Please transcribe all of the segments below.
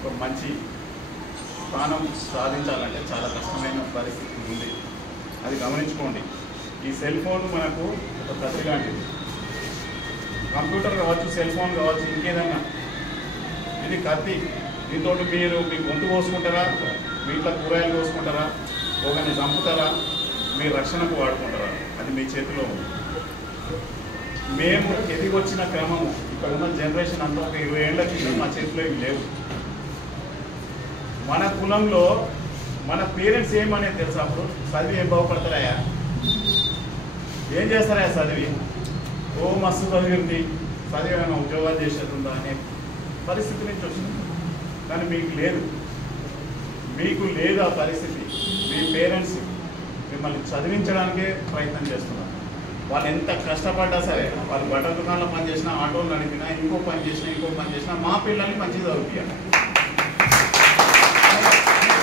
ఒక మంచి స్థానం సాధించాలంటే చాలా కష్టమైన పరిస్థితి ఉంది. అది గమనించుకోండి. ఈ సెల్ ఫోన్ మనకు ఒక కత్తి లాంటిది. కంప్యూటర్ కావచ్చు, సెల్ ఫోన్ కావచ్చు, ఇంకేదన్నా ఇది కత్తి. దీంతో మీరు మీ గొంతు కోసుకుంటారా, మీ ఇంట్లో కూరగాయలు కోసుకుంటారా, ఒకరిని చంపుతారా, మీ రక్షణకు వాడుకుంటారా, అది మీ చేతిలో ఉంది. మేము ఎదిగి వచ్చిన క్రమము ఇక్కడ ఉన్న జనరేషన్ అంతా ఒక 20 ఏళ్ల క్రితం మా చేతిలో ఇవి లేవు. మన కులంలో మన పేరెంట్స్ ఏమనేది తెలుసా? అప్పుడు చదివి ఏం బాగుపడతారా, ఏం చేస్తారా చదివి, ఓ మస్తు చదివింది, చదివి ఏమైనా ఉద్యోగాలు చేసేస్తుందా అనే పరిస్థితి నుంచి వచ్చింది. కానీ మీకు లేదు, మీకు లేదు ఆ పరిస్థితి. మీ పేరెంట్స్ మిమ్మల్ని చదివించడానికే ప్రయత్నం చేస్తున్నారు. వాళ్ళు ఎంత కష్టపడ్డా సరే, వాళ్ళు బట్టల దుకాణంలో పని చేసినా, ఆటోలు నడిపినా, ఇంకో పని చేసినా మా పిల్లల్ని మంచిగా చదివించాలి.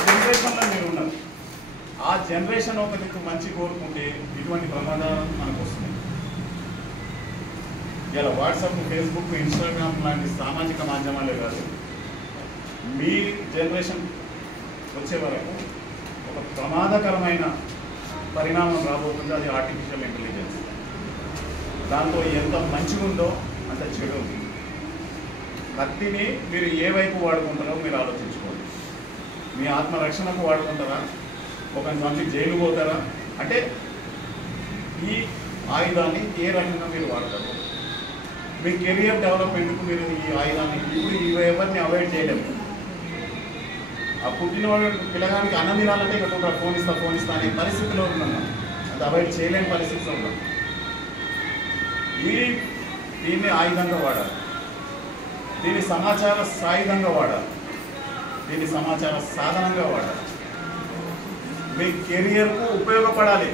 జనరేషన్లో మీరు ఉన్నారు. ఆ జనరేషన్ ఒక నీకు మంచి కోరుకుంటే ఇటువంటి ప్రమాదాలు మనకు వస్తున్నాయి. ఇలా వాట్సాప్, ఫేస్బుక్, ఇన్స్టాగ్రామ్ లాంటి సామాజిక మాధ్యమాలే కాదు, మీ జనరేషన్ వచ్చే వరకు ఒక ప్రమాదకరమైన పరిణామం రాబోతుంది. అది ఆర్టిఫిషియల్ ఇంటెలిజెన్స్. దాంతో ఎంత మంచిగా ఉందో అంత చెడు ఉంది. కత్తిని మీరు ఏ వైపు వాడుకుంటారో మీరు ఆలోచించుకోండి. మీ ఆత్మరక్షణకు వాడుకుంటారా, ఒకరిని పంపి జైలు పోతారా? అంటే ఈ ఆయుధాన్ని ఏ రకంగా మీరు వాడతారు? మీ కెరియర్ డెవలప్మెంట్కు మీరు ఈ ఆయుధాన్ని ఇప్పుడు ఎవరిని అవాయిడ్ చేయలేము. ఆ పుట్టినవాడు పిల్లగానికి అన్నం తినాలంటే ఇక్కడ ఫోన్ ఇస్తా అనే పరిస్థితిలో ఉన్నాం. అది అవాయిడ్ చేయలేని పరిస్థితిలో ఉన్నాం. దీన్ని ఆయుధంగా వాడాలి, దీన్ని సమాచార సాయుధంగా వాడాలి, దీన్ని సమాచార సాధనంగా వాడాలి. మీ కెరియర్కు ఉపయోగపడాలి,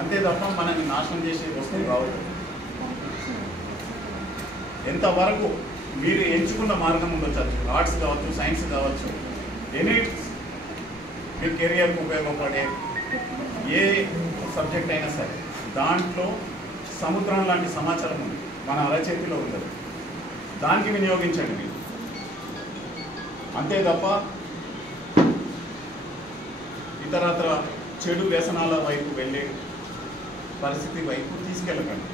అంతే తప్ప మనల్ని నాశనం చేసే వస్తువు కావద్దు. ఎంతవరకు మీరు ఎంచుకున్న మార్గం ఉండొచ్చు, ఆర్ట్స్ కావచ్చు, సైన్స్ కావచ్చు, ఎనీ మీ కెరియర్కు ఉపయోగపడే ఏ సబ్జెక్ట్ అయినా సరే దాంట్లో సముద్రం లాంటి సమాచారం ఉంది, మన అరచేతిలో ఉండదు. దానికి వినియోగించండి మీరు, అంతే తప్ప ఇతరత్ర చెడు వ్యసనాల వైపు వెళ్ళే పరిస్థితి వైపు తీసుకెళ్ళకండి.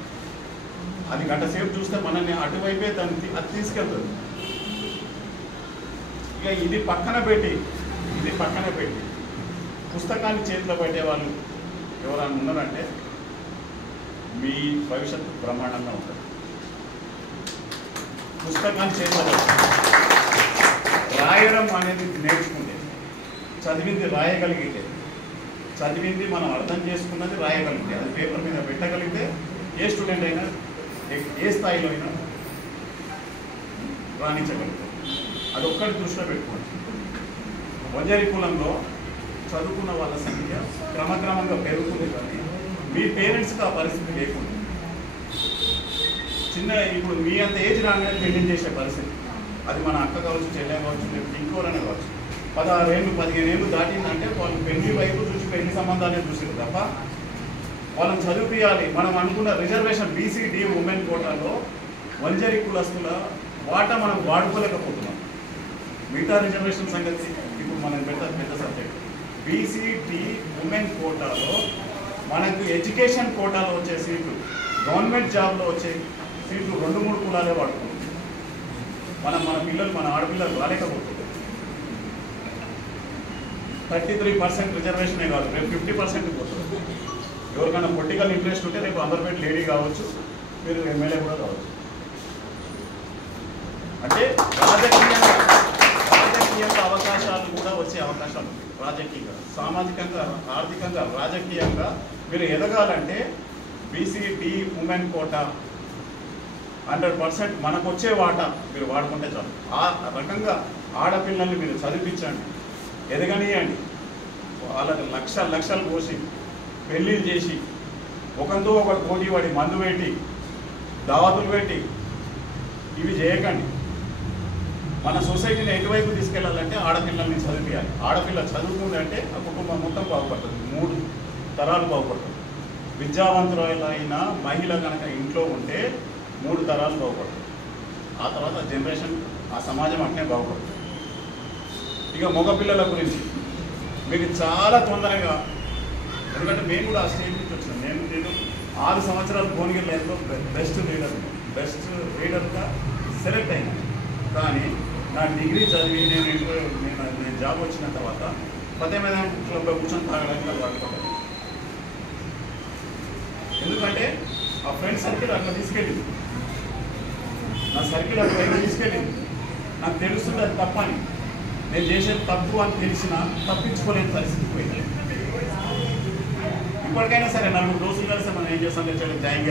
అది గంట సేపు చూస్తే మనల్ని అటువైపే అది తీసుకెళ్తుంది. ఇక ఇది పక్కన పెట్టి పుస్తకాన్ని చేతిలో పెట్టే వాళ్ళు ఎవరైనా ఉన్నారంటే మీ భవిష్యత్తు బ్రహ్మాండంగా ఉంటుంది. పుస్తకాన్ని చేతిలో రాయడం అనేది నేర్చుకుంటే, చదివింది రాయగలిగితే, చదివింది మనం అర్థం చేసుకున్నది రాయగలిగితే, అది పేపర్ మీద పెట్టగలిగితే ఏ స్టూడెంట్ అయినా ఏ స్థాయిలో అయినా రాణించగలుగుతాం. అది ఒక్కటి దృష్టిలో పెట్టుకోండి. వంజరి కులంలో చదువుకున్న వాళ్ళ సంఖ్య క్రమక్రమంగా పెరుగుతుంది, కానీ మీ పేరెంట్స్కి ఆ పరిస్థితి లేకుండా ఇప్పుడు మీ అంత ఏజ్ రాగానే పెళ్లి చేసే పరిస్థితి. అది మన అక్క కావచ్చు, చెల్లె కావచ్చు, లేకపోతే ఇంకోరనే కావచ్చు. 16 ఏళ్ళు 15 ఏళ్ళు దాటిందంటే వాళ్ళు పెళ్లి వైపు చూసి పెళ్లి సంబంధాలే చూసారు తప్ప వాళ్ళని చదివియాలి. మనం అనుకున్న రిజర్వేషన్ BCD ఉమెన్ కోటాలో వంజరి కులస్తుల వాటా మనం వాడుకోలేకపోతున్నాం. మిగతా రిజర్వేషన్ సంగతి ఇప్పుడు మనం పెద్ద సబ్జెక్ట్. BCD ఉమెన్ కోటాలో మనకు ఎడ్యుకేషన్ కోటాలో వచ్చే సీట్లు, గవర్నమెంట్ జాబ్లో వచ్చే సీట్లు 2-3 కులాలే వాడుకుంటాం. మన పిల్లలు, మన ఆడపిల్లలు రాలేకపోతుంది. 33% రిజర్వేషనే కాదు, రేపు 50% పోతుంది. ఎవరికైనా పొలిటికల్ ఇంట్రెస్ట్ ఉంటే రేపు అంబర్పేట లేడీ కావచ్చు, మీరు ఎమ్మెల్యే కూడా కావచ్చు. అంటే రాజకీయంగా అవకాశాలు కూడా వచ్చే అవకాశాలు ఉంది. రాజకీయంగా, సామాజికంగా, ఆర్థికంగా, రాజకీయంగా మీరు ఎదగాలంటే BCD ఉమెన్ కోటా 100% మనకు వచ్చే వాటా మీరు వాడుకుంటే చాలు. ఆ రకంగా ఆడపిల్లల్ని మీరు చదివించండి, ఎదగనియండి. వాళ్ళకి లక్షలు పోసి పెళ్ళిళ్ళు చేసి ఒకరితో ఒకటి పోటీ పడి మందు పెట్టి దావతులు పెట్టి ఇవి చేయకండి. మన సొసైటీని ఎటువైపు తీసుకెళ్లాలంటే ఆడపిల్లల్ని చదివియాలి. ఆడపిల్ల చదువుకుందంటే ఆ కుటుంబం మొత్తం బాగుపడుతుంది, 3 తరాలు బాగుపడుతుంది. విద్యావంతులైన మహిళ కనుక ఇంట్లో ఉంటే 3 తరాలు బాగుపడుతుంది. ఆ తర్వాత జనరేషన్, ఆ సమాజం అట్నే బాగుపడుతుంది. ఇక మగపిల్లల గురించి మీకు చాలా తొందరగా, ఎందుకంటే మేము కూడా ఆ స్టేజ్ నుంచి వచ్చినాం. నేను 6 సంవత్సరాలు భువనగిరి లైఫ్లో బెస్ట్ రీడర్గా సెలెక్ట్ అయినా. కానీ నా డిగ్రీ చదివి నేను జాబ్ వచ్చిన తర్వాత పదేమైనా క్లబ్లో కూర్చొని తాగడానికి అలవాటు పడ్డాను. ఎందుకంటే ఆ ఫ్రెండ్ సర్కిల్ అట్లా తీసుకెళ్ళింది, నా సర్కిల్ అట్లా తీసుకెళ్ళింది. నాకు తెలుస్తుంది అది తప్పని, నేను చేసేది తప్పు అని తెలిసినా తప్పించుకోలేని పరిస్థితి పోయింది. ఇప్పటికైనా సరే 4 రోజులు కలిసి మనం ఏం చేస్తాం, జాయింగ్